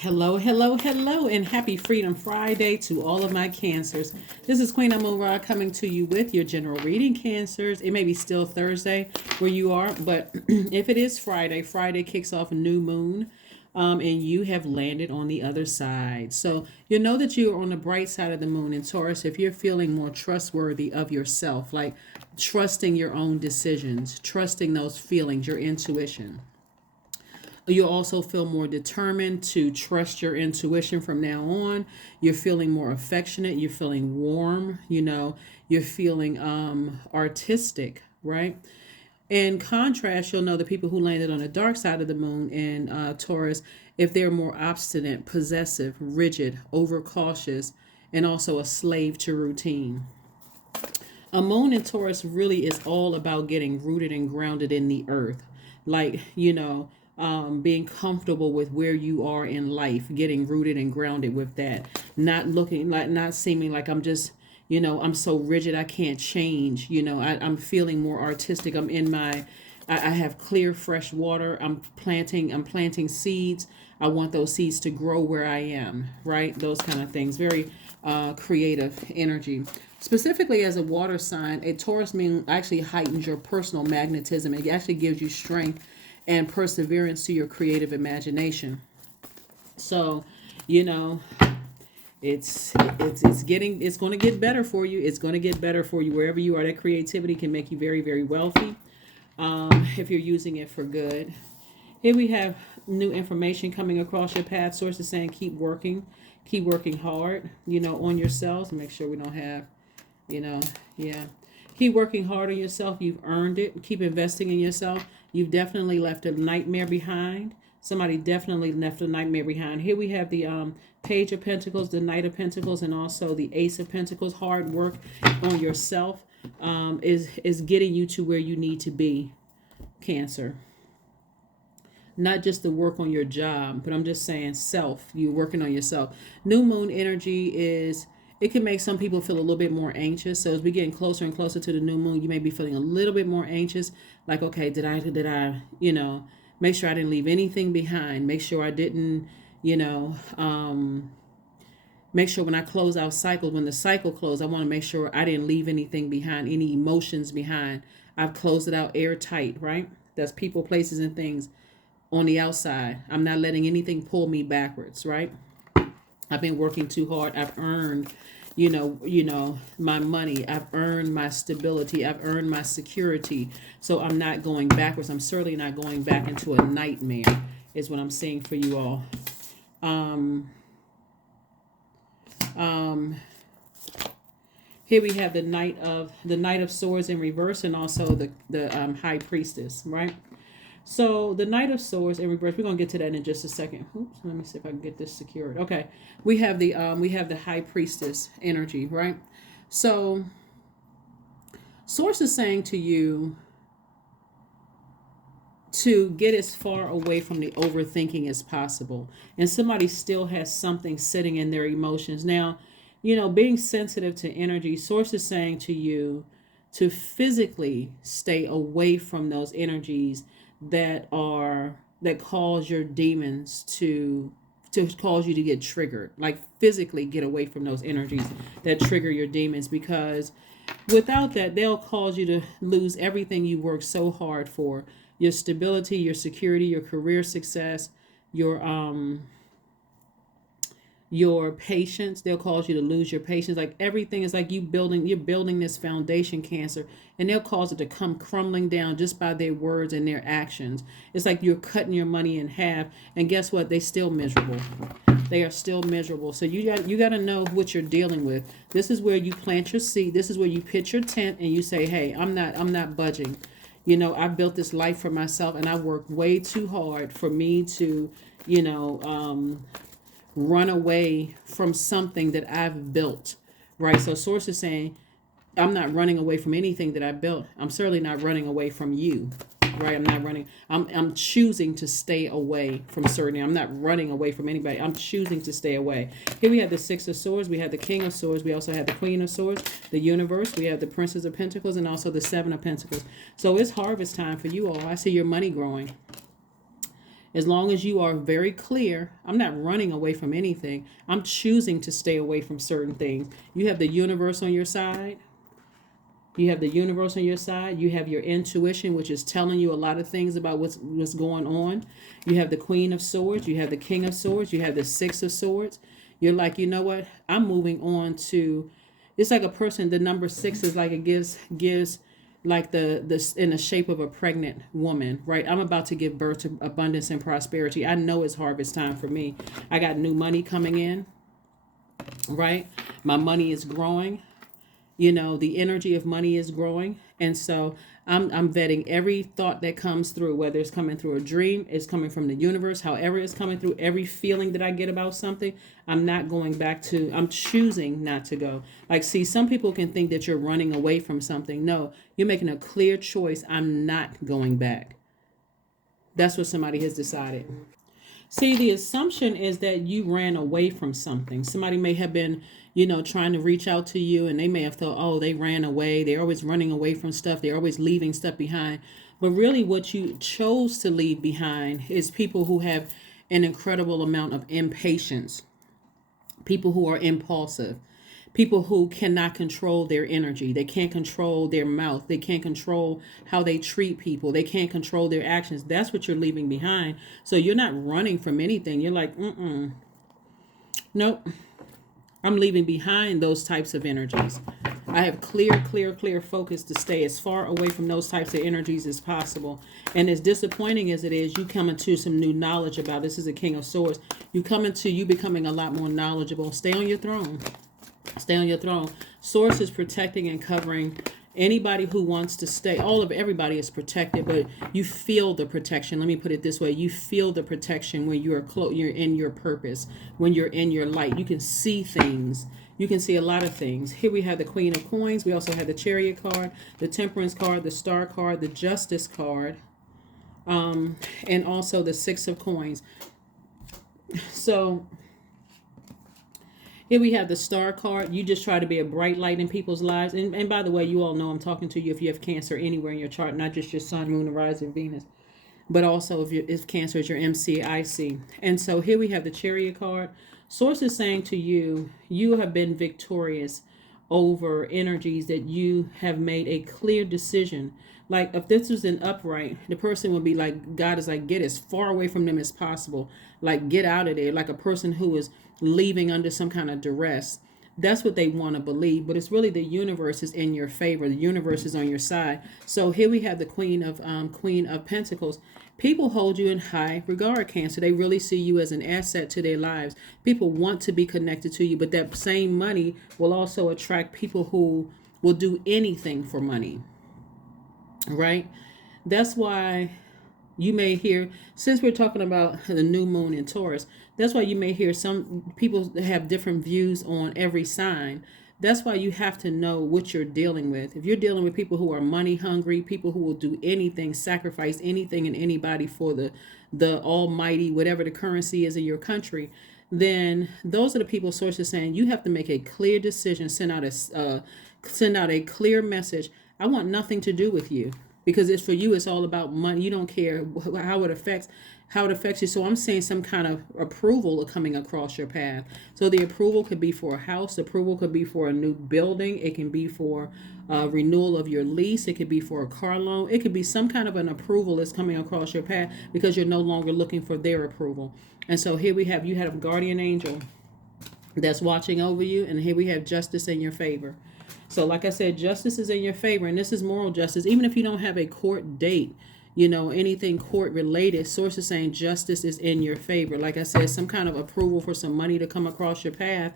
Hello, hello, hello, and happy Freedom Friday to all of my Cancers. This is Queen Amun Ra coming to you with your general reading, Cancers. It may be still Thursday where you are, but if it is Friday, Friday kicks off a new moon, and you have landed on the other side. So you know that you are on the bright side of the moon in Taurus if you're feeling more trustworthy of yourself, like trusting your own decisions, trusting those feelings, your intuition. You'll also feel more determined to trust your intuition from now on. You're feeling more affectionate. You're feeling warm. You're feeling artistic, right? In contrast, you'll know the people who landed on the dark side of the moon in Taurus, if they're more obstinate, possessive, rigid, overcautious, and also a slave to routine. A moon in Taurus really is all about getting rooted and grounded in the earth. Like, being comfortable with where you are in life, getting rooted and grounded with that, not seeming like I'm just, I'm so rigid I can't change. I'm feeling more artistic. I have clear, fresh water. I'm planting seeds. I want those seeds to grow where I am, right? Those kind of things. Very creative energy. Specifically as a water sign, a Taurus mean actually heightens your personal magnetism. It actually gives you strength and perseverance to your creative imagination. So, you know, it's going to get better for you. It's going to get better for you wherever you are. That creativity can make you very, very wealthy, if you're using it for good. Here we have new information coming across your path. Sources saying keep working hard, on yourselves. Make sure we don't have, yeah. Keep working hard on yourself. You've earned it. Keep investing in yourself. You've definitely left a nightmare behind. Somebody definitely left a nightmare behind. Here we have the Page of Pentacles, the Knight of Pentacles, and also the Ace of Pentacles. Hard work on yourself is getting you to where you need to be, Cancer. Not just the work on your job, but I'm just saying self. You're working on yourself. New moon energy it can make some people feel a little bit more anxious. So as we getting closer and closer to the new moon, you may be feeling a little bit more anxious. Like, okay, did I, make sure I didn't leave anything behind. Make sure I didn't, make sure when I close out cycles, when the cycle closed, I want to make sure I didn't leave anything behind, any emotions behind. I've closed it out airtight, right? That's people, places, and things on the outside. I'm not letting anything pull me backwards, right? I've been working too hard. I've earned, my money. I've earned my stability. I've earned my security. So I'm not going backwards. I'm certainly not going back into a nightmare, is what I'm saying for you all. Here we have the Knight of Swords in reverse, and also the High Priestess, right? So the Knight of Swords in reverse. We're gonna get to that in just a second. Oops, let me see if I can get this secured. Okay, we have the High Priestess energy, right? So Source is saying to you to get as far away from the overthinking as possible, and somebody still has something sitting in their emotions. Now, being sensitive to energy. Source is saying to you to physically stay away from those energies that cause your demons to cause you to get triggered. Like, physically get away from those energies that trigger your demons, because without that, they'll cause you to lose everything you worked so hard for: your stability, your security, your career success, your patience. They'll cause you to lose your patience. Like, everything is like you're building this foundation, Cancer, and they'll cause it to come crumbling down just by their words and their actions. It's like you're cutting your money in half, and guess what? They still miserable. They are still miserable. So you got to know what you're dealing with. This is where you plant your seed. This is where you pitch your tent and you say, hey, I'm not budging. I've built this life for myself, and I worked way too hard for me to, run away from something that I've built, right? So Source is saying, I'm not running away from anything that I built. I'm certainly not running away from you, right? I'm not running. I'm choosing to stay away from certain. I'm not running away from anybody. I'm choosing to stay away. Here we have the Six of Swords. We have the King of Swords. We also have the Queen of Swords, the Universe. We have the Princess of Pentacles, and also the Seven of Pentacles. So it's harvest time for you all. I see your money growing. As long as you are very clear, I'm not running away from anything. I'm choosing to stay away from certain things. You have the universe on your side. You have the universe on your side. You have your intuition, which is telling you a lot of things about what's going on. You have the Queen of Swords. You have the King of Swords. You have the Six of Swords. You're like, you know what? I'm moving on to. It's like a person. The number six is like it gives like the in the shape of a pregnant woman, right? I'm about to give birth to abundance and prosperity. I know it's harvest time for me. I got new money coming in, right? My money is growing. You know, the energy of money is growing. And so I'm vetting every thought that comes through, whether it's coming through a dream, it's coming from the universe, however it's coming through, every feeling that I get about something, I'm not going back to, I'm choosing not to go. Like, see, some people can think that you're running away from something. No, you're making a clear choice. I'm not going back. That's what somebody has decided. See, the assumption is that you ran away from something. Somebody may have been, trying to reach out to you, and they may have thought, oh, they ran away. They're always running away from stuff. They're always leaving stuff behind. But really what you chose to leave behind is people who have an incredible amount of impatience, people who are impulsive, people who cannot control their energy. They can't control their mouth. They can't control how they treat people. They can't control their actions. That's what you're leaving behind. So you're not running from anything. You're like, nope. I'm leaving behind those types of energies. I have clear focus to stay as far away from those types of energies as possible. And as disappointing as it is, you come into some new knowledge about, this is a King of Swords. You becoming a lot more knowledgeable. Stay on your throne. Stay on your throne. Source is protecting and covering anybody who wants to stay. Everybody is protected, but you feel the protection. Let me put it this way. You feel the protection when you're in your purpose, when you're in your light. You can see things. You can see a lot of things. Here we have the Queen of Coins. We also have the Chariot card, the Temperance card, the Star card, the Justice card, and also the Six of Coins. So here we have the Star card. You just try to be a bright light in people's lives. And by the way, you all know I'm talking to you if you have Cancer anywhere in your chart, not just your Sun, Moon, and Rising Venus, but also if Cancer is your MCIC. And so here we have the Chariot card. Source is saying to you, you have been victorious over energies that you have made a clear decision. Like if this was an upright, the person would be like, God is like, get as far away from them as possible. Like get out of there. Like a person who is leaving under some kind of duress. That's what they want to believe. But it's really the universe is in your favor. The universe is on your side. So here we have the Queen of Pentacles. People hold you in high regard, Cancer. They really see you as an asset to their lives. People want to be connected to you, but that same money will also attract people who will do anything for money. Right? That's why you may hear, since we're talking about the new moon in Taurus, that's why you may hear some people have different views on every sign. That's why you have to know what you're dealing with. If you're dealing with people who are money hungry, people who will do anything, sacrifice anything and anybody for the almighty, whatever the currency is in your country, then those are the people Source is saying you have to make a clear decision, send out a clear message. I want nothing to do with you. Because it's for you, it's all about money. You don't care how it affects you. So I'm saying some kind of approval coming across your path. So the approval could be for a house. Approval could be for a new building. It can be for renewal of your lease. It could be for a car loan. It could be some kind of an approval that's coming across your path because you're no longer looking for their approval. And so here you have a guardian angel that's watching over you. And here we have justice in your favor. So like I said, justice is in your favor, and this is moral justice. Even if you don't have a court date, anything court related, Source is saying justice is in your favor. Like I said, some kind of approval for some money to come across your path.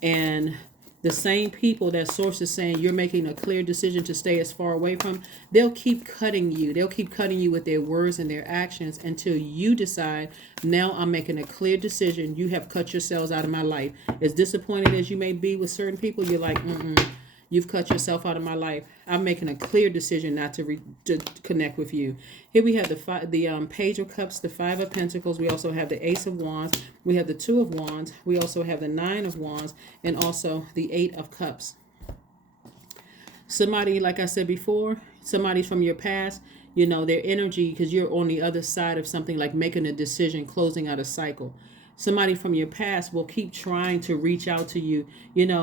And the same people that Source is saying you're making a clear decision to stay as far away from, they'll keep cutting you. They'll keep cutting you with their words and their actions until you decide, now I'm making a clear decision. You have cut yourselves out of my life. As disappointed as you may be with certain people, you're like, you've cut yourself out of my life. I'm making a clear decision not to connect with you. Here we have the Page of Cups, the Five of Pentacles. We also have the Ace of Wands. We have the Two of Wands. We also have the Nine of Wands, and also the Eight of Cups. Somebody, like I said before, somebody from your past, their energy, because you're on the other side of something, like making a decision, closing out a cycle. Somebody from your past will keep trying to reach out to you.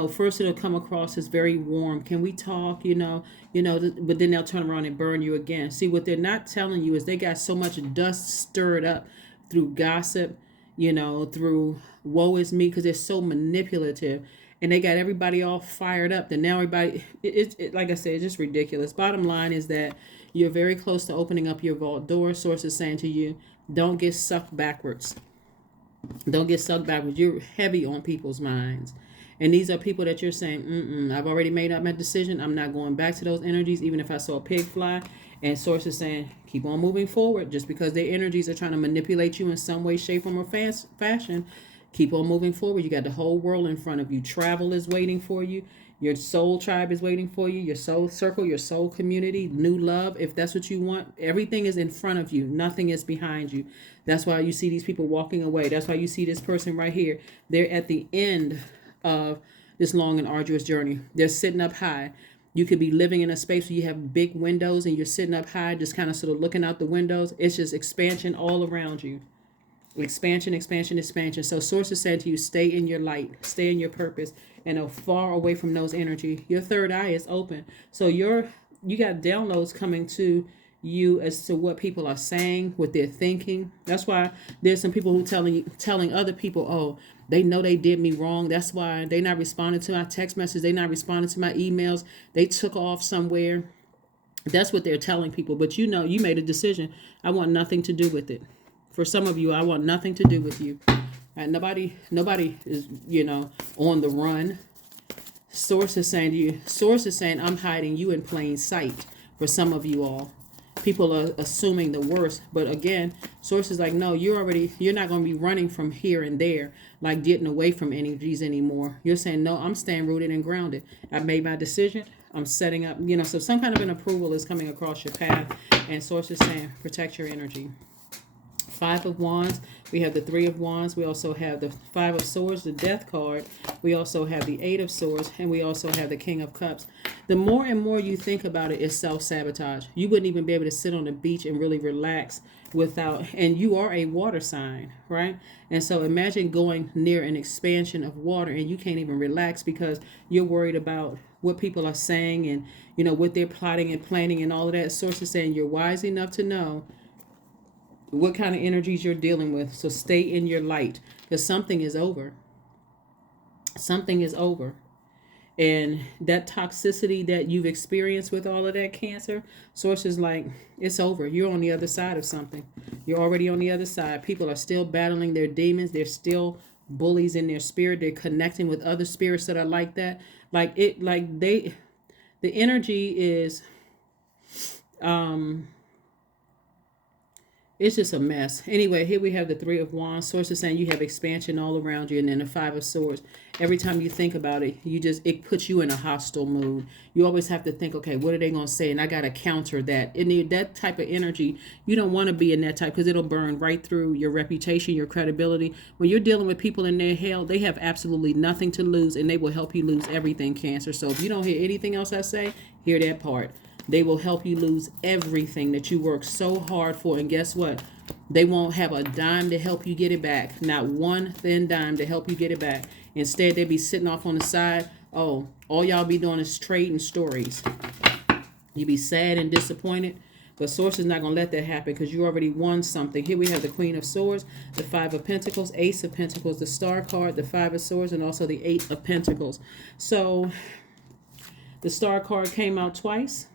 First it'll come across as very warm. Can we talk? But then they'll turn around and burn you again. See, what they're not telling you is they got so much dust stirred up through gossip, through woe is me, because they're so manipulative, and they got everybody all fired up. Then now everybody, like I said, it's just ridiculous. Bottom line is that you're very close to opening up your vault door. Source is saying to you, don't get sucked backwards. Don't get sucked backwards. You're heavy on people's minds. And these are people that you're saying, I've already made up my decision. I'm not going back to those energies, even if I saw a pig fly. And Source is saying, keep on moving forward. Just because their energies are trying to manipulate you in some way, shape, form, or fashion, keep on moving forward. You got the whole world in front of you. Travel is waiting for you. Your soul tribe is waiting for you. Your soul circle, your soul community, new love, if that's what you want. Everything is in front of you. Nothing is behind you. That's why you see these people walking away. That's why you see this person right here. They're at the end of this long and arduous journey. They're sitting up high. You could be living in a space where you have big windows and you're sitting up high, just kind of sort of looking out the windows. It's just expansion all around you. Expansion, expansion, expansion. So Source is saying to you, stay in your light, stay in your purpose, and far away from those energy. Your third eye is open. So you got downloads coming to you as to what people are saying, what they're thinking. That's why there's some people who telling other people, oh, they know they did me wrong. That's why they not responding to my text messages. They not responding to my emails. They took off somewhere. That's what they're telling people. But you made a decision. I want nothing to do with it. For some of you, I want nothing to do with you. And nobody is, on the run. Source is saying, I'm hiding you in plain sight. For some of you all, people are assuming the worst. But again, Source is like, no, you're not going to be running from here and there, like getting away from energies anymore. You're saying, no, I'm staying rooted and grounded. I made my decision. I'm setting up, so some kind of an approval is coming across your path. And Source is saying, protect your energy. Five of Wands. We have the Three of Wands. We also have the Five of Swords, the Death card. We also have the Eight of Swords, and we also have the King of Cups. The more and more you think about it, it's self-sabotage. You wouldn't even be able to sit on the beach and really relax and you are a water sign, right? And so imagine going near an expansion of water and you can't even relax because you're worried about what people are saying and, what they're plotting and planning and all of that. Source is saying you're wise enough to know what kind of energies you're dealing with. So stay in your light, because something is over. Something is over. And that toxicity that you've experienced with all of that Cancer, Source is like, it's over. You're on the other side of something. You're already on the other side. People are still battling their demons. They're still bullies in their spirit. They're connecting with other spirits that are like that. The energy is, it's just a mess. Anyway, here we have the Three of Wands. Source is saying you have expansion all around you. And then the Five of Swords. Every time you think about it, it puts you in a hostile mood. You always have to think, okay, what are they going to say? And I got to counter that. And that type of energy, you don't want to be in that type, because it'll burn right through your reputation, your credibility. When you're dealing with people in their hell, they have absolutely nothing to lose, and they will help you lose everything, Cancer. So if you don't hear anything else I say, hear that part. They will help you lose everything that you worked so hard for. And guess what? They won't have a dime to help you get it back. Not one thin dime to help you get it back. Instead, they'll be sitting off on the side. Oh, all y'all be doing is trading stories. You be sad and disappointed. But Source is not going to let that happen, because you already won something. Here we have the Queen of Swords, the Five of Pentacles, Ace of Pentacles, the Star card, the Five of Swords, and also the Eight of Pentacles. So the Star card came out twice.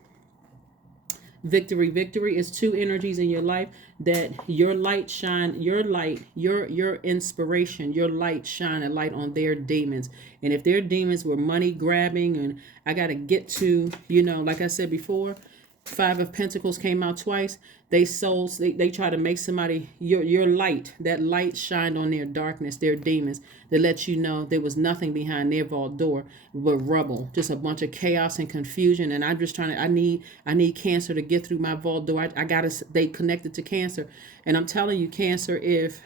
Victory. Victory is two energies in your life that your light shine, your inspiration, your light shine a light on their demons. And if their demons were money grabbing and I got to get to, like I said before, Five of Pentacles came out twice. They try to make somebody, your light, that light shined on their darkness, their demons, that let you know there was nothing behind their vault door but rubble, just a bunch of chaos and confusion. And I'm just trying to, I need Cancer to get through my vault door. I gotta stay connected to Cancer. And I'm telling you, Cancer, if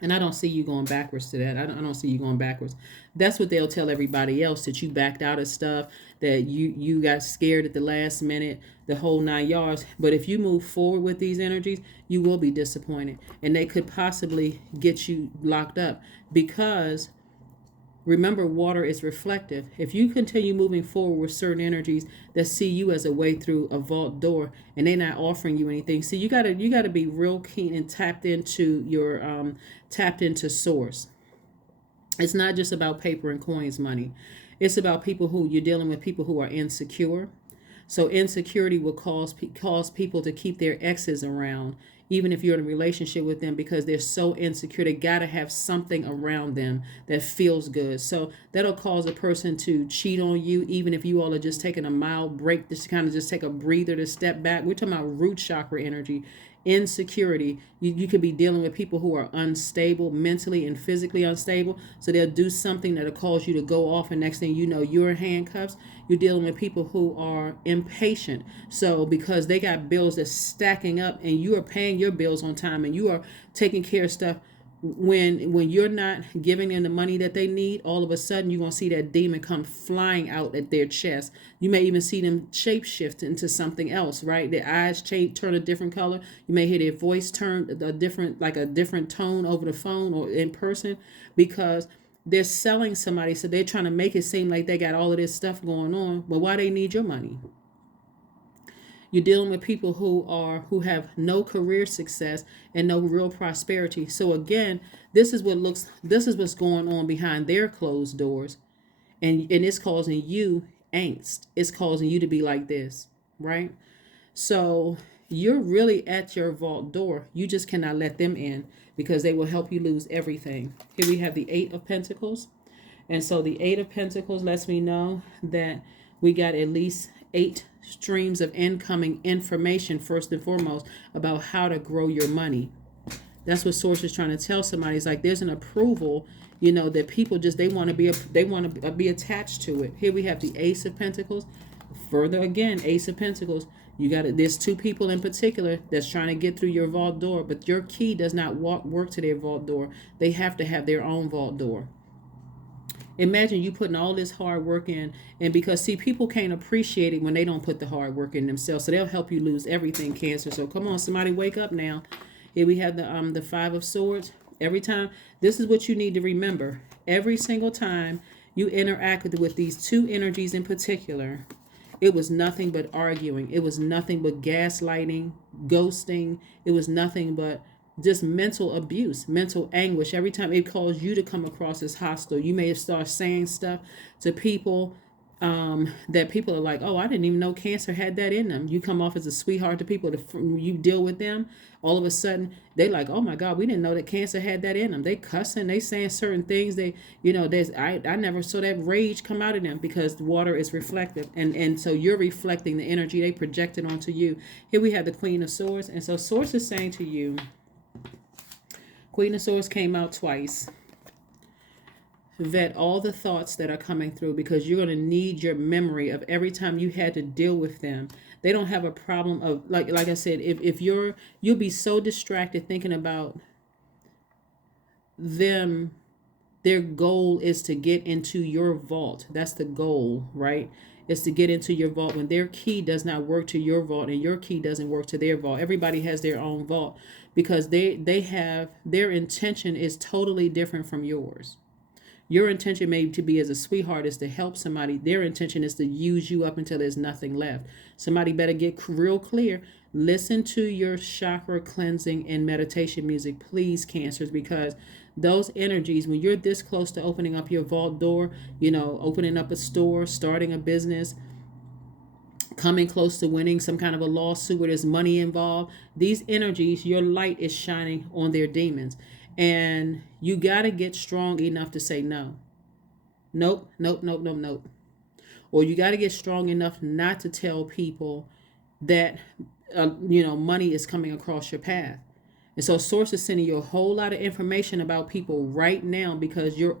And I don't see you going backwards to that. I don't see you going backwards. That's what they'll tell everybody else, that you backed out of stuff, that you got scared at the last minute, the whole 9 yards. But if you move forward with these energies, you will be disappointed. And they could possibly get you locked up because remember, water is reflective. If you continue moving forward with certain energies that see you as a way through a vault door, and they're not offering you anything, so you gotta be real keen and tapped into your tapped into source. It's not just about paper and coins money. It's about people who you're dealing with, people who are insecure. So insecurity will cause people to keep their exes around, even if you're in a relationship with them, because they're so insecure. They gotta have something around them that feels good. So that'll cause a person to cheat on you, even if you all are just taking a mild break, just kind of just take a breather to step back. We're talking about root chakra energy. Insecurity, you could be dealing with people who are unstable, mentally and physically unstable. So they'll do something that'll cause you to go off, and next thing you know, you're in handcuffs. You're dealing with people who are impatient. So because they got bills that's stacking up, and you are paying your bills on time, and you are taking care of stuff, when you're not giving them the money that they need, all of a sudden you're going to see that demon come flying out at their chest. You may even see them shape shift into something else, right? Their eyes change, turn a different color. You may hear their voice turn a different tone over the phone or in person, because they're selling somebody. So they're trying to make it seem like they got all of this stuff going on, but why they need your money? You're dealing with people who have no career success and no real prosperity. So again, this is what's going on behind their closed doors. And it's causing you angst. It's causing you to be like this, right? So you're really at your vault door. You just cannot let them in, because they will help you lose everything. Here we have the 8 of Pentacles. And so the 8 of Pentacles lets me know that we got at least 8 streams of incoming information, first and foremost, about how to grow your money. That's what Source is trying to tell somebody. It's like there's an approval, that people just, they want to be attached to it. Here we have the Ace of Pentacles. Further again, Ace of Pentacles. There's 2 people in particular that's trying to get through your vault door, but your key does not work to their vault door. They have to have their own vault door. Imagine you putting all this hard work in, and because see, people can't appreciate it when they don't put the hard work in themselves. So they'll help you lose everything, Cancer. So come on, somebody wake up now. Here we have the 5 of Swords. Every time, this is what you need to remember. Every single time you interact with these 2 energies in particular, it was nothing but arguing. It was nothing but gaslighting, ghosting. It was nothing but just mental abuse, mental anguish. Every time it caused you to come across as hostile, you may have started saying stuff to people that people are like, oh, I didn't even know Cancer had that in them. You come off as a sweetheart to people. You deal with them, all of a sudden they like, oh my God, we didn't know that Cancer had that in them. They cussing, they saying certain things. I never saw that rage come out of them, because the water is reflective, and so you're reflecting the energy they projected onto you. Here we have the Queen of Swords, and so Source is saying to you, Queen of Swords came out twice. Vet all the thoughts that are coming through, because you're going to need your memory of every time you had to deal with them. They don't have a problem of, like I said, if you'll be so distracted thinking about them. Their goal is to get into your vault. That's the goal, right? Is to get into your vault when their key does not work to your vault and your key doesn't work to their vault. Everybody has their own vault, because they have, their intention is totally different from yours. Your intention may to be as a sweetheart is to help somebody. Their intention is to use you up until there's nothing left. Somebody better get real clear. Listen to your chakra cleansing and meditation music, please, Cancers, because those energies, when you're this close to opening up your vault door, opening up a store, starting a business, coming close to winning some kind of a lawsuit where there's money involved, these energies, your light is shining on their demons. And you got to get strong enough to say no. Nope, nope, nope, nope, nope. Or you got to get strong enough not to tell people that, money is coming across your path. And so Source is sending you a whole lot of information about people right now, because you're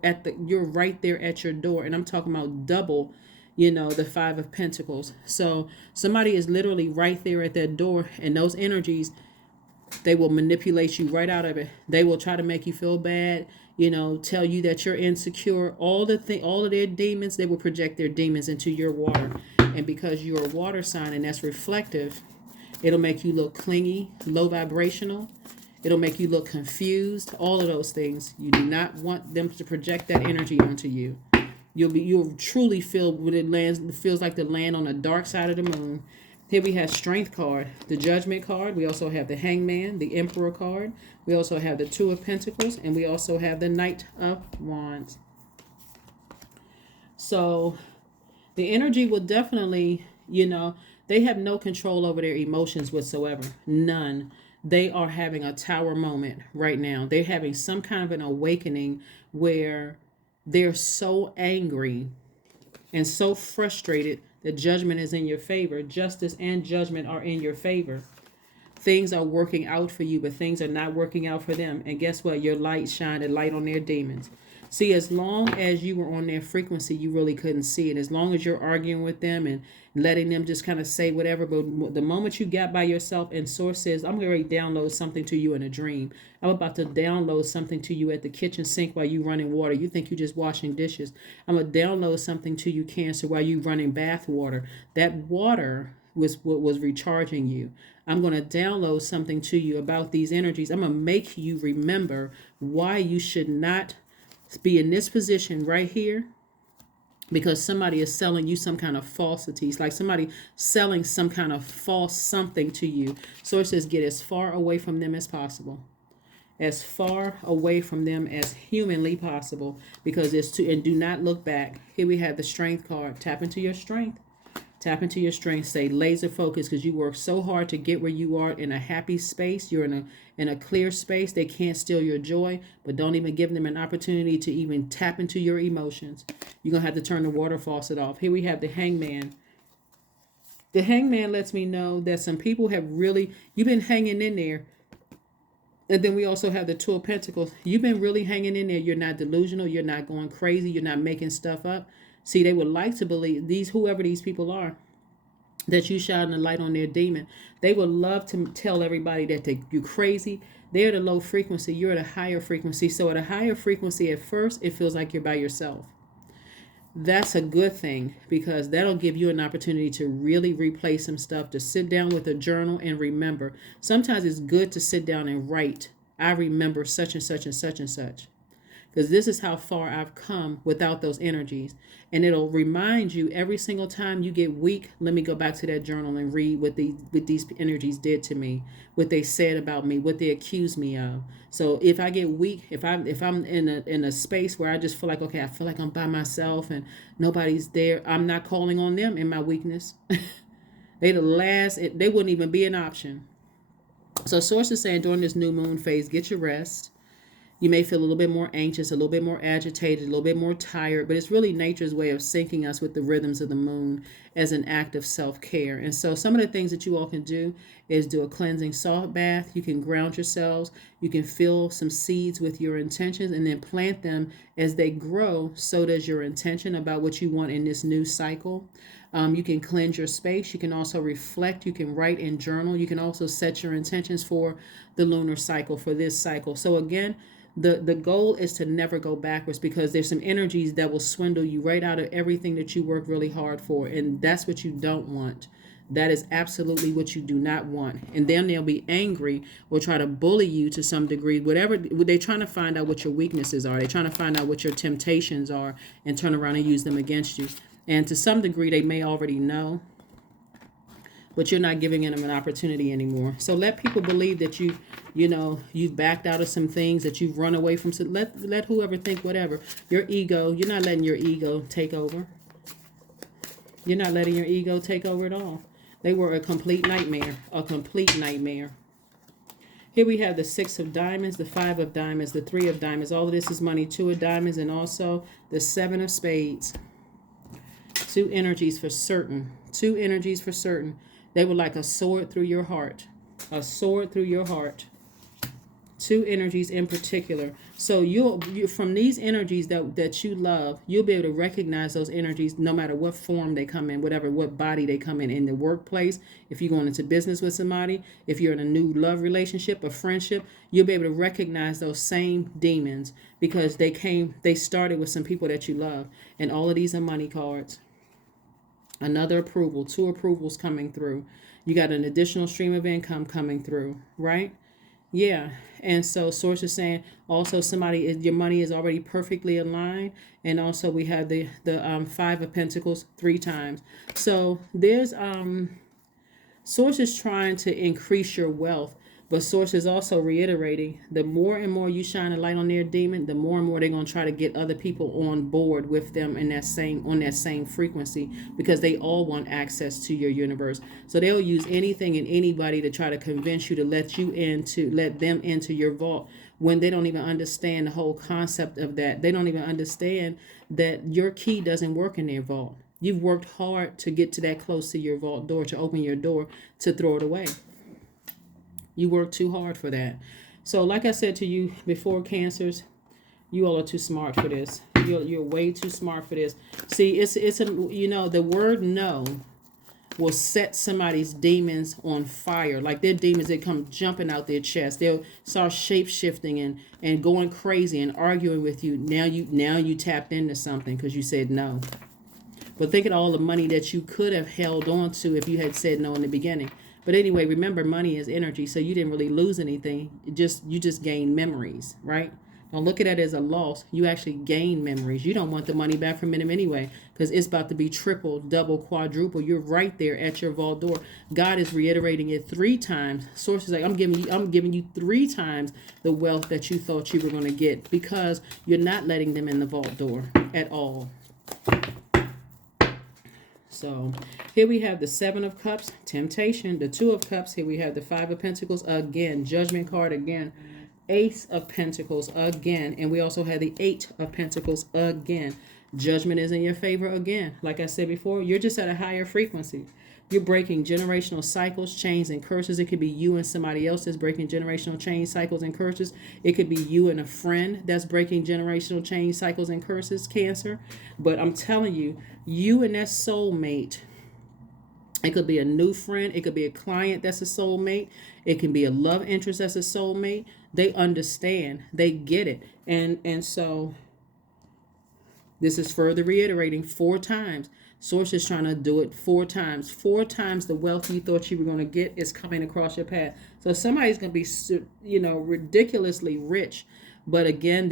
right there at your door. And I'm talking about double, the 5 of Pentacles. So somebody is literally right there at that door, and those energies, They will manipulate you right out of it. They will try to make you feel bad, tell you that you're insecure. All of their demons, they will project their demons into your water. And because you're a water sign and that's reflective, it'll make you look clingy, low vibrational. It'll make you look confused. All of those things. You do not want them to project that energy onto you. You'll truly feel when it feels like the land on the dark side of the moon. Here we have Strength card, the Judgment card. We also have the Hangman, the Emperor card. We also have the Two of Pentacles, and we also have the Knight of Wands. So the energy will definitely, they have no control over their emotions whatsoever. None. They are having a tower moment right now. They're having some kind of an awakening where they're so angry and so frustrated that judgment is in your favor. Justice and judgment are in your favor. Things are working out for you, but things are not working out for them. And guess what? Your light shined a light on their demons. See, as long as you were on their frequency, you really couldn't see it. As long as you're arguing with them and letting them just kind of say whatever. But the moment you got by yourself and Source says, I'm going to download something to you in a dream. I'm about to download something to you at the kitchen sink while you running water. You think you're just washing dishes. I'm going to download something to you, Cancer, while you running bath water. That water was what was recharging you. I'm going to download something to you about these energies. I'm going to make you remember why you should not be in this position right here, because somebody is selling you some kind of falsities, like somebody selling some kind of false something to you. So it says get as far away from them as possible, as far away from them as humanly possible, because and do not look back. Here we have the Strength card. Tap into your strength. Tap into your strength. Stay laser focused, because you work so hard to get where you are in a happy space. You're in a clear space. They can't steal your joy, but don't even give them an opportunity to even tap into your emotions. You're going to have to turn the water faucet off. Here we have the Hangman. The Hangman lets me know that some people have really, you've been hanging in there. And then we also have the Two of Pentacles. You've been really hanging in there. You're not delusional. You're not going crazy. You're not making stuff up. See, they would like to believe, whoever these people are, that you shine a light on their demon. They would love to tell everybody that you're crazy. They're at a low frequency. You're at a higher frequency. So at a higher frequency, at first, it feels like you're by yourself. That's a good thing, because that'll give you an opportunity to really replay some stuff, to sit down with a journal and remember. Sometimes it's good to sit down and write, I remember such and such and such and such. Because this is how far I've come without those energies. And it'll remind you every single time you get weak, let me go back to that journal and read what these energies did to me, what they said about me, what they accused me of. So if I get weak, if I'm in a space where I just feel like, okay, I feel like I'm by myself and nobody's there, I'm not calling on them in my weakness. They wouldn't even be an option. So Source is saying during this new moon phase, get your rest. You may feel a little bit more anxious, a little bit more agitated, a little bit more tired, but it's really nature's way of syncing us with the rhythms of the moon as an act of self-care. And so some of the things that you all can do is do a cleansing salt bath. You can ground yourselves. You can fill some seeds with your intentions and then plant them as they grow. So does your intention about what you want in this new cycle. You can cleanse your space. You can also reflect. You can write and journal. You can also set your intentions for the lunar cycle, for this cycle. So again, the goal is to never go backwards, because there's some energies that will swindle you right out of everything that you work really hard for. And that's what you don't want. That is absolutely what you do not want. And then they'll be angry or try to bully you to some degree. Whatever, they're trying to find out what your weaknesses are. They're trying to find out what your temptations are and turn around and use them against you. And to some degree, they may already know, but you're not giving them an opportunity anymore. So let people believe that you've backed out of some things, that you've run away from. So let whoever think whatever. Your ego, you're not letting your ego take over. You're not letting your ego take over at all. They were a complete nightmare, a complete nightmare. Here we have the Six of Diamonds, the Five of Diamonds, the Three of Diamonds. All of this is money. Two of Diamonds, and also the Seven of Spades. Two energies for certain. Two energies for certain. They were like a sword through your heart. A sword through your heart. Two energies in particular. So you from these energies that you love, you'll be able to recognize those energies no matter what form they come in, whatever what body they come in the workplace. If you're going into business with somebody, if you're in a new love relationship or friendship, you'll be able to recognize those same demons because they started with some people that you love. And all of these are money cards. Another approval, two approvals coming through. You got an additional stream of income coming through, right? Yeah. And so source is saying also your money is already perfectly aligned. And also we have the Five of Pentacles 3 times. So there's source is trying to increase your wealth, but source is also reiterating the more and more you shine a light on their demon, the more and more they're going to try to get other people on board with them in on that same frequency, because they all want access to your universe. So they'll use anything and anybody to try to convince you to let them into your vault, when they don't even understand the whole concept of that. They don't even understand that your key doesn't work in their vault. You've worked hard to get to that close to your vault door, to open your door, to throw it away. You worked too hard for that. So like I said to you before, Cancers, you all are too smart for this. You're way too smart for this. See, it's the word no will set somebody's demons on fire. Like their demons, they come jumping out their chest. They'll start shape shifting and going crazy and arguing with you. Now you tapped into something because you said no. But think of all the money that you could have held on to if you had said no in the beginning. But anyway, remember, money is energy, so you didn't really lose anything. You just gained memories, right? Don't look at it as a loss. You actually gain memories. You don't want the money back from them anyway, because it's about to be triple, double, quadruple. You're right there at your vault door. God is reiterating it 3 times. Source is like, I'm giving you 3 times the wealth that you thought you were going to get, because you're not letting them in the vault door at all. So here we have the 7 of Cups, temptation, the 2 of Cups. Here we have the 5 of Pentacles again, Judgment card again, Ace of Pentacles again, and we also have the 8 of Pentacles again. Judgment is in your favor again. Like I said before, you're just at a higher frequency. You're breaking generational cycles, chains, and curses. It could be you and somebody else that's breaking generational chains, cycles, and curses. It could be you and a friend that's breaking generational chains, cycles, and curses, Cancer. But I'm telling you, you and that soulmate, it could be a new friend. It could be a client that's a soulmate. It can be a love interest that's a soulmate. They understand. They get it. And so this is further reiterating 4 times. Source is trying to do it 4 times. 4 times the wealth you thought you were going to get is coming across your path. So somebody's going to be, ridiculously rich. But again,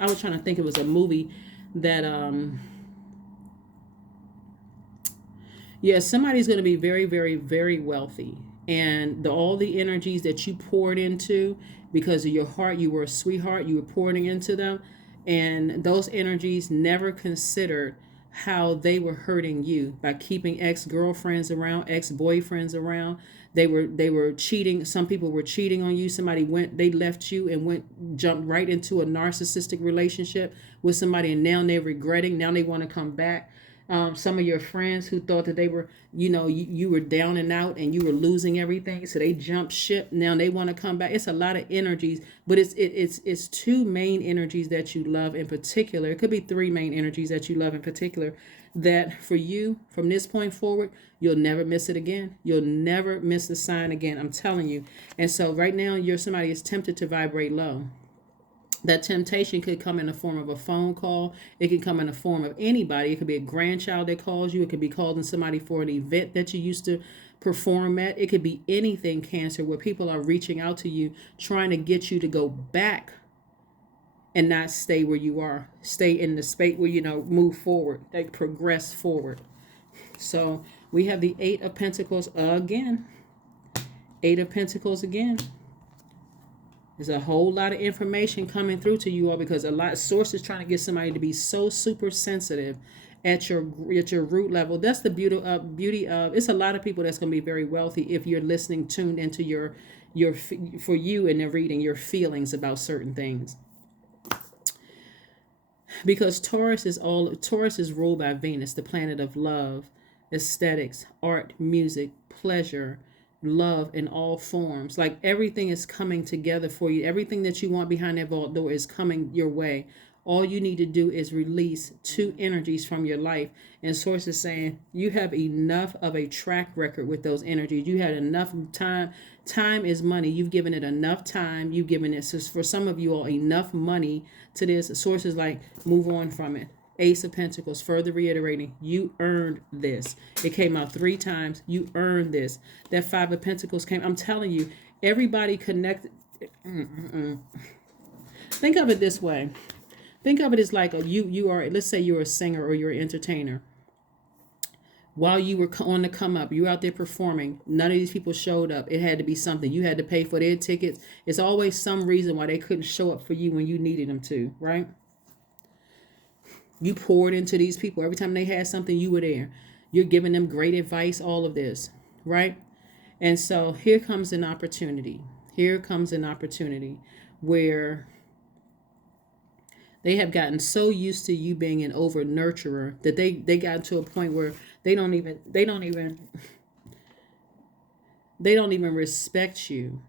I was trying to think, it was a movie that, somebody's going to be very, very, very wealthy. And all the energies that you poured into, because of your heart, you were a sweetheart, you were pouring into them. And those energies never considered how they were hurting you by keeping ex-girlfriends around, ex-boyfriends around. They were cheating. Some people were cheating on you. They left you and jumped right into a narcissistic relationship with somebody, and now they're regretting. Now they want to come back. Some of your friends who thought that they were, you were down and out and you were losing everything, so they jumped ship. Now they want to come back. It's a lot of energies, but it's 2 main energies that you love in particular. It could be 3 main energies that you love in particular, that for you, from this point forward, you'll never miss it again. You'll never miss the sign again. I'm telling you. And so right now, somebody is tempted to vibrate low. That temptation could come in the form of a phone call. It can come in the form of anybody. It could be a grandchild that calls you. It could be calling somebody for an event that you used to perform at. It could be anything, Cancer, where people are reaching out to you, trying to get you to go back and not stay where you are. Stay in the space where, move forward, like progress forward. So we have the 8 of Pentacles again. 8 of Pentacles again. There's a whole lot of information coming through to you all, because a lot of sources trying to get somebody to be so super sensitive at your root level. That's the beauty of it's a lot of people that's going to be very wealthy if you're listening, tuned into your for you in the reading, your feelings about certain things. Because Taurus is ruled by Venus, the planet of love, aesthetics, art, music, pleasure, love in all forms. Like everything is coming together for you. Everything that you want behind that vault door is coming your way. All you need to do is release two energies from your life. And Source is saying you have enough of a track record with those energies. You had enough time. Time is money. You've given it enough time. You've given it, so for some of you all, enough money to this. Source is like, move on from it. Ace of Pentacles, further reiterating, you earned this. It came out 3 times. You earned this. That 5 of Pentacles came. I'm telling you, everybody connected. Think of it this way. Think of it as like you are, let's say you're a singer or you're an entertainer. While you were on the come up, you were out there performing. None of these people showed up. It had to be something. You had to pay for their tickets. It's always some reason why they couldn't show up for you when you needed them to, right? You poured into these people. Every time they had something, you were there. You're giving them great advice, all of this, right? And so here comes an opportunity. Here comes an opportunity where they have gotten so used to you being an over nurturer that they got to a point where they don't even respect you.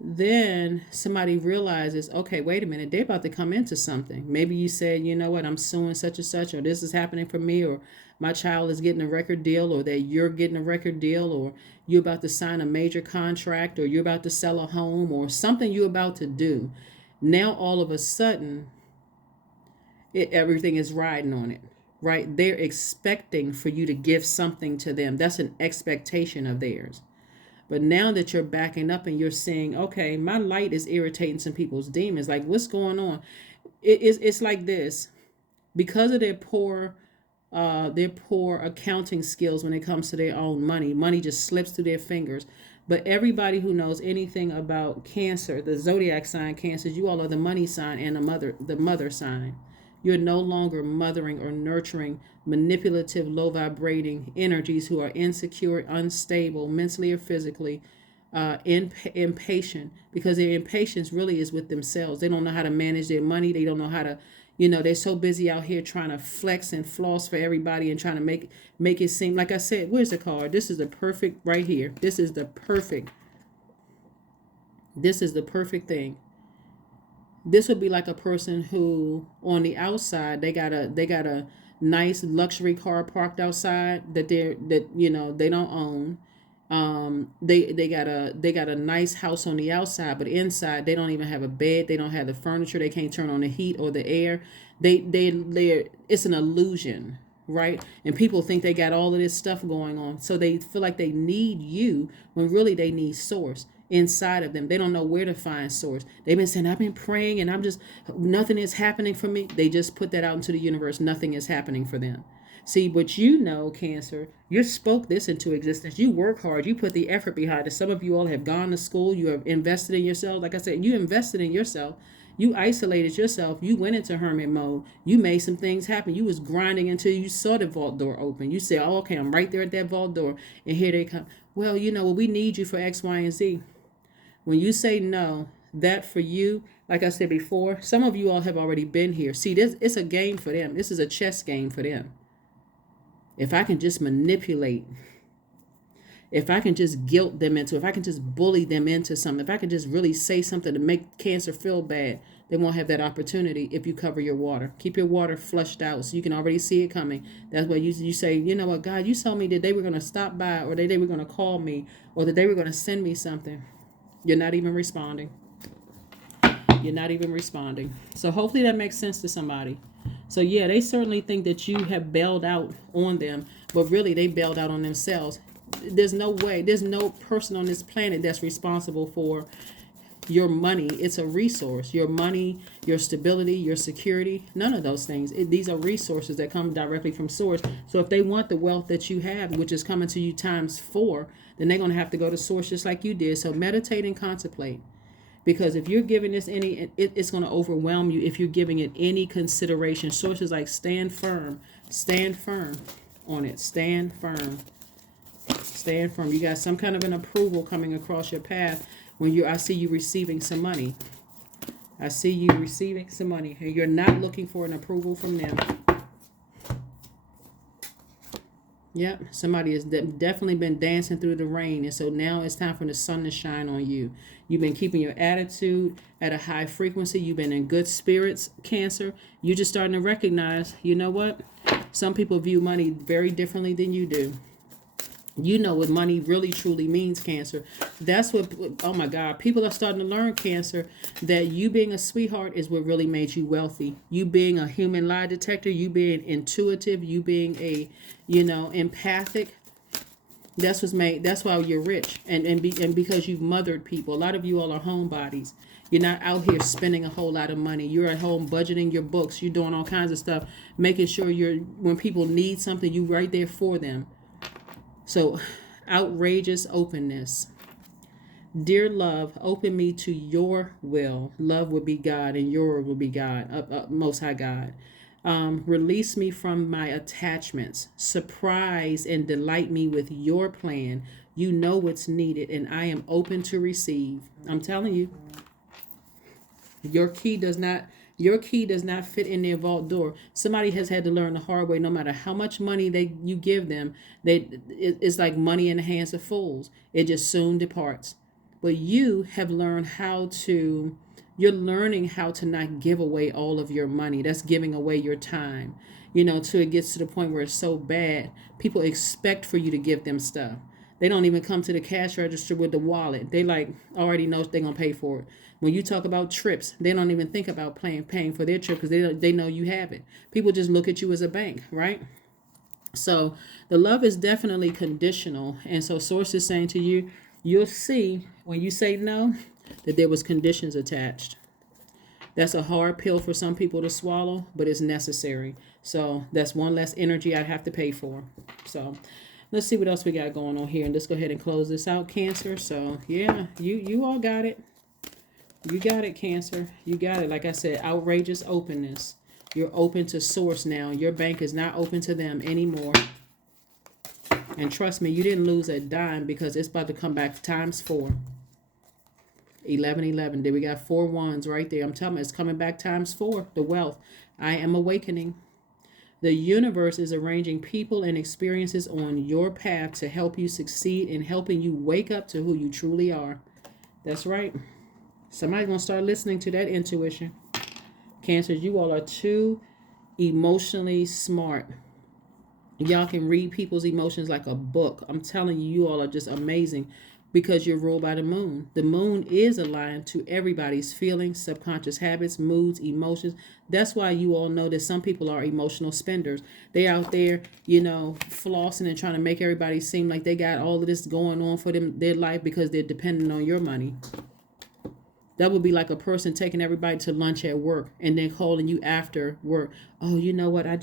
Then somebody realizes, okay, wait a minute, they're about to come into something. Maybe you said, you know what, I'm suing such and such, or this is happening for me, or my child is getting a record deal, or that you're getting a record deal, or you're about to sign a major contract, or you're about to sell a home, or something you're about to do. Now all of a sudden, everything is riding on it, right? They're expecting for you to give something to them. That's an expectation of theirs. But now that you're backing up and you're saying, okay, my light is irritating some people's demons. Like, what's going on? It's like this. Because of their poor accounting skills when it comes to their own money, money just slips through their fingers. But everybody who knows anything about Cancer, the zodiac sign Cancer, you all are the money sign and the mother sign. You're no longer mothering or nurturing manipulative, low vibrating energies who are insecure, unstable, mentally or physically, impatient, because their impatience really is with themselves. They don't know how to manage their money. They don't know how to, they're so busy out here trying to flex and floss for everybody and trying to make it seem, like I said, where's the card? This is the perfect right here. This is the perfect thing. This would be like a person who on the outside, they got a nice luxury car parked outside that they don't own. They got a nice house on the outside, but inside they don't even have a bed. They don't have the furniture. They can't turn on the heat or the air. It's an illusion, right? And people think they got all of this stuff going on, so they feel like they need you when really they need Source inside of them. They don't know where to find Source. They've been saying, I've been praying and nothing is happening for me. They just put that out into the universe. Nothing is happening for them. See, but Cancer, you spoke this into existence. You work hard. You put the effort behind it. Some of you all have gone to school. You have invested in yourself. Like I said, you invested in yourself. You isolated yourself. You went into hermit mode. You made some things happen. You was grinding until you saw the vault door open. You said, oh, okay, I'm right there at that vault door. And here they come. Well, we need you for X, Y, and Z. When you say no, that for you, like I said before, some of you all have already been here. See, it's a game for them. This is a chess game for them. If I can just manipulate, if I can just guilt them into, if I can just bully them into something, if I can just really say something to make Cancer feel bad, they won't have that opportunity if you cover your water. Keep your water flushed out so you can already see it coming. That's why you say, you know what, God, you told me that they were going to stop by, or that they were going to call me, or that they were going to send me something. You're not even responding. You're not even responding. So hopefully that makes sense to somebody. So yeah, they certainly think that you have bailed out on them, but really they bailed out on themselves. There's no way, there's no person on this planet that's responsible for your money. It's a resource. Your money, your stability, your security, none of those things. These are resources that come directly from Source. So if they want the wealth that you have, which is coming to you times 4, then they're going to have to go to Source just like you did. So meditate and contemplate. Because if you're giving this it's going to overwhelm you if you're giving it any consideration. Source is like, stand firm on it. Stand firm. You got some kind of an approval coming across your path when I see you receiving some money. I see you receiving some money, and you're not looking for an approval from them. Yep, somebody has definitely been dancing through the rain, and so now it's time for the sun to shine on you. You've been keeping your attitude at a high frequency. You've been in good spirits, Cancer. You're just starting to recognize, you know what? Some people view money very differently than you do. You know what money really truly means, Cancer. That's what, oh my God, people are starting to learn, Cancer, that you being a sweetheart is what really made you wealthy. You being a human lie detector, you being intuitive, you being a, empathic. That's why you're rich. And because you've mothered people. A lot of you all are homebodies. You're not out here spending a whole lot of money. You're at home budgeting your books. You're doing all kinds of stuff, making sure when people need something, you right there for them. So, outrageous openness. Dear love, open me to your will. Love will be God and your will be God, Most High God. Release me from my attachments. Surprise and delight me with your plan. You know what's needed, and I am open to receive. I'm telling you, your key does not fit in their vault door. Somebody has had to learn the hard way. No matter how much money you give them, it's like money in the hands of fools. It just soon departs. But you have learned you're learning how to not give away all of your money. That's giving away your time. Till it gets to the point where it's so bad, people expect for you to give them stuff. They don't even come to the cash register with the wallet. They already know they're going to pay for it. When you talk about trips, they don't even think about paying for their trip because they know you have it. People just look at you as a bank, right? So the love is definitely conditional. And so Source is saying to you, you'll see when you say no, that there was conditions attached. That's a hard pill for some people to swallow, but it's necessary. So that's one less energy I have to pay for. So let's see what else we got going on here. And let's go ahead and close this out, Cancer. So yeah, you all got it. You got it, Cancer. You got it. Like I said, outrageous openness. You're open to Source now. Your bank is not open to them anymore. And trust me, you didn't lose a dime because it's about to come back times 4. 1111. Then we got 4 ones right there. I'm telling you, it's coming back times 4. The wealth. I am awakening. The universe is arranging people and experiences on your path to help you succeed and helping you wake up to who you truly are. That's right. Somebody's going to start listening to that intuition. Cancers, you all are too emotionally smart. Y'all can read people's emotions like a book. I'm telling you, you all are just amazing because you're ruled by the moon. The moon is aligned to everybody's feelings, subconscious habits, moods, emotions. That's why you all know that some people are emotional spenders. They're out there, flossing and trying to make everybody seem like they got all of this going on for their life because they're dependent on your money. That would be like a person taking everybody to lunch at work and then calling you after work. Oh, you know what? I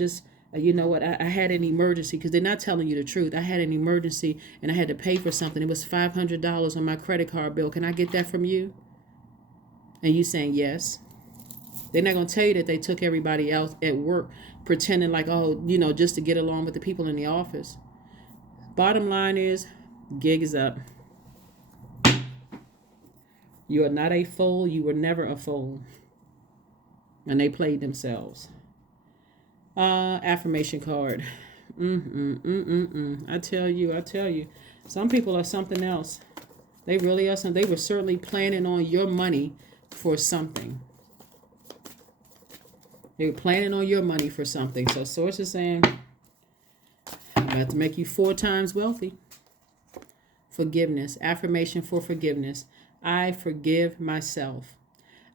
had an emergency, because they're not telling you the truth. I had an emergency and I had to pay for something. It was $500 on my credit card bill. Can I get that from you? And you saying yes. They're not going to tell you that they took everybody else at work pretending like, just to get along with the people in the office. Bottom line is, gig is up. You are not a fool. You were never a fool. And they played themselves. Affirmation card. I tell you. Some people are something else. They really are something. They were certainly planning on your money for something. They were planning on your money for something. So Source is saying, I'm about to make you 4 times wealthy. Forgiveness. Affirmation for forgiveness. I forgive myself.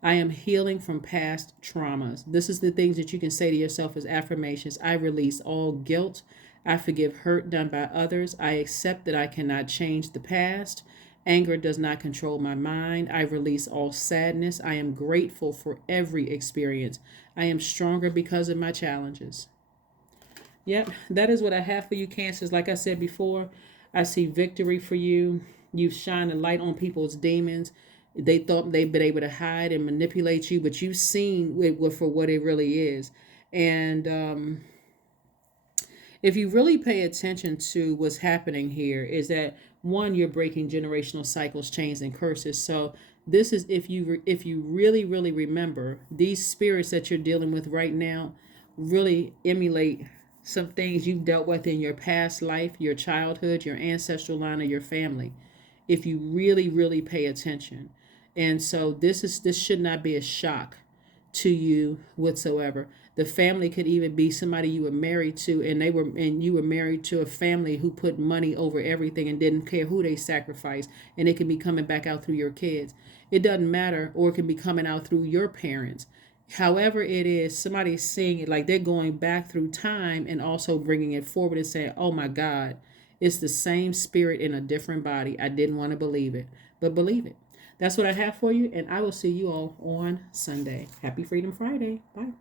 I am healing from past traumas. This is the things that you can say to yourself as affirmations. I release all guilt. I forgive hurt done by others. I accept that I cannot change the past. Anger does not control my mind. I release all sadness. I am grateful for every experience. I am stronger because of my challenges. Yep, that is what I have for you, Cancers. Like I said before, I see victory for you. You've shined a light on people's demons. They thought they'd been able to hide and manipulate you, but you've seen it for what it really is. And if you really pay attention to what's happening here, is that one, you're breaking generational cycles, chains, and curses. So this is if you really, really remember, these spirits that you're dealing with right now really emulate some things you've dealt with in your past life, your childhood, your ancestral line, or your family, if you really, really pay attention. And so this should not be a shock to you whatsoever. The family could even be somebody you were married to, and you were married to a family who put money over everything and didn't care who they sacrificed, and it can be coming back out through your kids. It doesn't matter, or it can be coming out through your parents. However it is, somebody's seeing it like they're going back through time and also bringing it forward and saying, oh my God, it's the same spirit in a different body. I didn't want to believe it, but believe it. That's what I have for you, and I will see you all on Sunday. Happy Freedom Friday. Bye.